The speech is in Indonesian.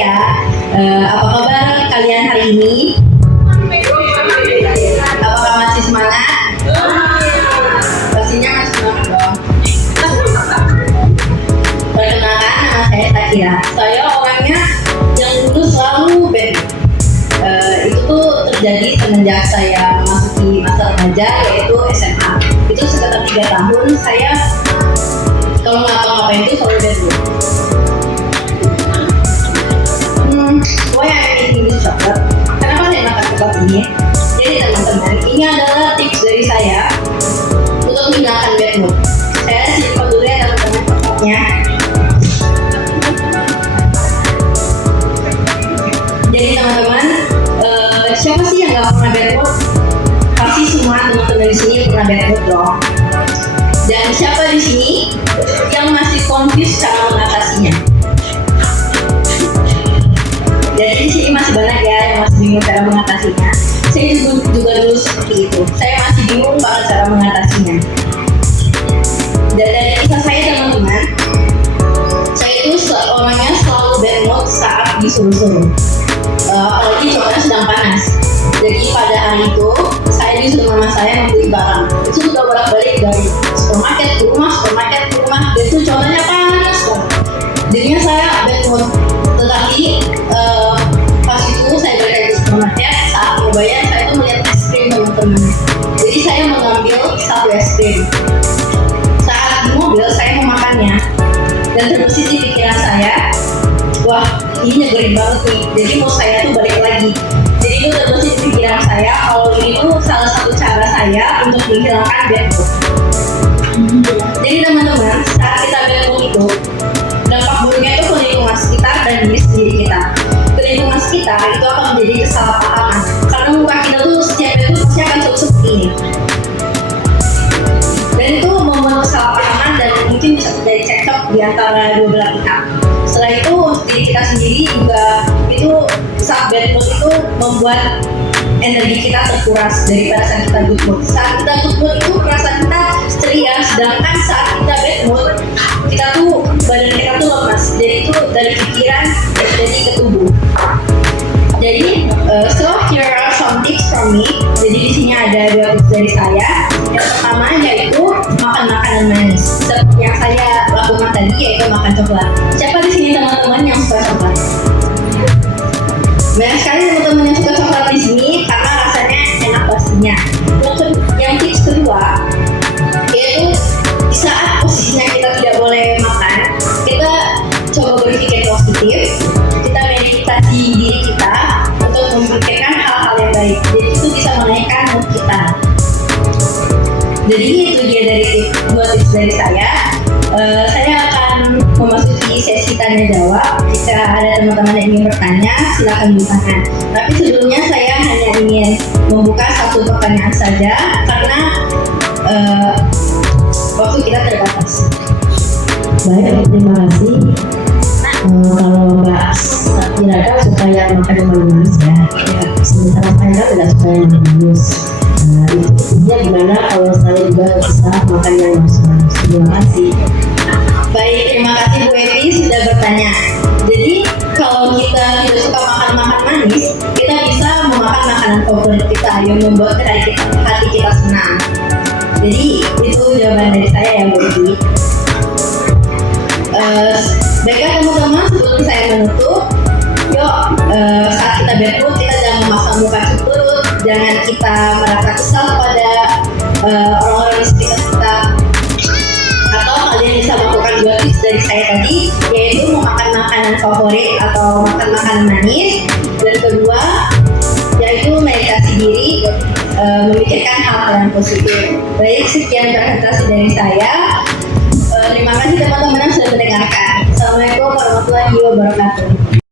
ya. Apa kabar kalian hari ini? Apakah masih semangat? Pastinya masih semangat dong. Perkenalkan, nama saya Takira. Saya orangnya yang dulu selalu bad. Itu tuh terjadi semenjak saya masuki masa remaja, yaitu SMA. Itu sekitar 3 tahun saya kalau ngapa-ngapain itu selalu bad. Why I'm eating this chocolate? Kenapa saya makan coklat ini? Jadi teman-teman, ini adalah tips dari saya untuk menghilangkan bad mood. Saya simpan dulu ya teman-teman coklatnya. Jadi teman-teman, siapa sih yang gak pernah bad mood? Pasti semua teman-teman di sini pernah bad mood dong. Dan siapa di sini yang masih confused cara mengatasinya? Jadi di sini masih banyak ya yang masih bingung cara mengatasinya. Saya juga dulu seperti itu. Saya masih bingung banget cara mengatasinya. Dan dari kisah saya teman-teman, saya itu orangnya selalu bad mood saat disuruh-suruh. Apalagi cuacanya sedang panas. Jadi pada hari itu saya disuruh mama saya membeli barang. Itu sudah bolak-balik dari supermarket ke rumah, dan itu cuacanya panas banget. Jadinya saya bad mood. Tetapi pas itu saya berada di supermarket, saat berbayar saya tuh melihat es krim teman-teman. Jadi saya mengambil 1 es krim. Saat di mobil saya memakannya dan terbesit di pikiran saya, wah ini nyegerin banget nih. Jadi mau saya tuh balik lagi. Jadi itu terbesit di pikiran saya kalau ini tuh salah satu cara saya untuk menghilangkan bad mood. Jadi teman-teman, saat kita bad mood itu dampak buruknya itu ke lingkungan sekitar dan diri sendiri kita. Ke lingkungan sekitar itu akan menjadi kesalahpahaman karena muka kita tuh setiap itu pasti akan terus ini. Dan itu membuat kesalahpahaman dan mungkin bisa terjadi cekcok di antara dua belah pihak. Setelah itu untuk diri kita sendiri juga itu saat bad mood itu membuat energi kita terkuras daripada saat kita good mood. Saat kita good mood itu perasaan kita ceria, sedangkan saat kita bad mood kita tuh badan kita tuh lemas. Jadi itu dari pikiran jadi ke tubuh. Jadi so here are some tips from me. Jadi di sini ada 2 tips dari saya. Yang pertama yaitu makan makanan manis. Seperti yang saya lakukan tadi yaitu makan coklat. Siapa di sini teman-teman yang suka coklat? Banyak sekali teman-teman yang suka coklat di sini karena rasanya enak pastinya. Yang tips kedua yaitu di saat posisinya kita tidak boleh makan, kita coba berpikir positif, kita meditasi diri kita untuk memikirkan hal-hal yang baik. Jadi itu bisa menaikkan mood kita. Jadi itu dia dari 2 tips dari saya. Saya akan memasuki sesi tanya jawab. Jika ada teman-teman yang ingin bertanya, silakan beri tangan. Tapi sebelumnya saya hanya ingin membuka 1 pertanyaan saja karena waktu kita terbatas. Baik, terima kasih. Kalau Mbak Sakira suka yang makan yang manis ya. Sementara saya tidak suka yang manis. Intinya gimana kalau saya juga bisa makan yang manis. Terima kasih. Baik, terima kasih Bu Evi sudah bertanya. Jadi kalau kita tidak suka makan manis, kita bisa memakan makanan favorit kita yang membuat hati kita senang. Jadi itu jawaban dari saya ya Bu Evi. Baiklah teman-teman, sebelum saya menutup, yuk saat kita bad mood kita jangan memasang muka cemberut, jangan kita merasa kesal pada orang-orang di sekitar kita. Atau kalian bisa melakukan 2 tips dari saya tadi, yaitu memakan makanan favorit atau makan makanan manis. Dan kedua yaitu meditasi diri, memikirkan hal-hal yang positif. Baik, sekian presentasi dari saya. Terima kasih teman-teman yang sudah mendengarkan. Assalamualaikum warahmatullahi wabarakatuh.